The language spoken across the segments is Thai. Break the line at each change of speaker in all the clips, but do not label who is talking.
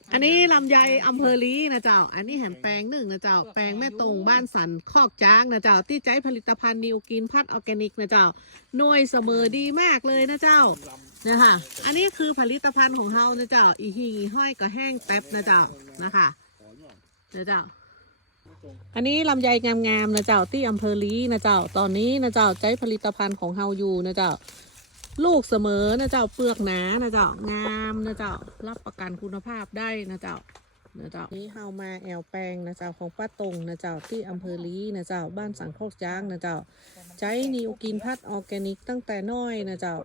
อันนี้ลำไยอำเภอลีนะเจ้าอันนี้แหมแปลงหนึ่งนะเจ้าแปลงแม่ตรงบ้านสันคอกจ้างนะเจ้าที่ใจผลิตภัณฑ์นิวกินพัดออร์แกนิกนะเจ้าหน่วยเสมอดีมากเลยนะเจ้าเนี่ยค่ะอันนี้คือผลิตภัณฑ์ของเฮานะเจ้าอีหิงอีห้อยก็แห้งแป๊บนะเจ้านะคะนะเจ้าอันนี้ลำไยงามๆนะเจ้าที่อำเภอลีนะเจ้าตอนนี้นะเจ้าใจผลิตภัณฑ์ของเฮาอยู่นะเจ้าลูกเสมอนะเจ้าเปลือกหนานะเจ้างามนะเจ้ารับประกันคุณภาพได้นะเจ้านะเจ้านี้เฮามาแอวแปลงนะเจ้าของป้าตรงนะเจ้าที่อำเภอลีนะเจ้าบ้านสังโคกจ้างนะเจ้าใจนิวกินพัดออร์แกนิกตั้งแต่น้อยนะเจ้า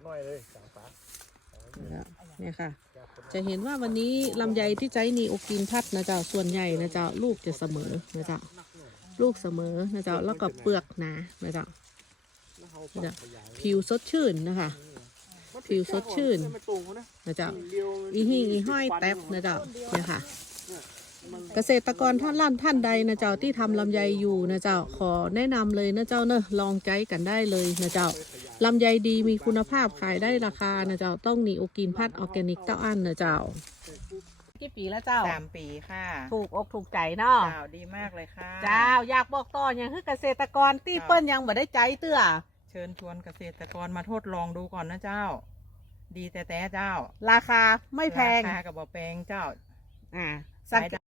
เนี่ยค่ะจะเห็นว่าวันนี้ลำไยที่ใจนิวกินพัดนะเจ้าส่วนใหญ่นะเจ้าลูกจะเสมอนะเจ้าลูกเสมอนะเจ้าแล้วก็เปลือกหนานะเจ้าผิวสดชื่นนะคะผิวสดชื่นนะเจ้าอีหิงอีห้อยแท็บนะเจ้าเนี่ยค่ะเกษตรกรท่านใดนะเจ้าที่ทำลำไยอยู่นะเจ้าขอแนะนำเลยนะเจ้าเนอะลองใจกันได้เลยนะเจ้าลำไยดีมีคุณภาพขายได้ราคานะเจ้าต้องนีโอกินพัดออร์แกนิกเต้าอั้นนะเจ้ากี่ปีแล้วเจ้า
3 ปีค่ะ
ถูกอกถูกใจเนาะ
เจ้าดีมากเลยค่ะ
เจ้าอยากบอกต่ออย่างคือเกษตรกรที่เปิ้นยังบ่ได้ใจเตื้อ
เชิญชวนเกษตรกรมาทดลองดูก่อนนะเจ้า ดีแต่เจ้า
ราคาไม่แพง
ราคากับบ่แพงเจ้า
สังเกต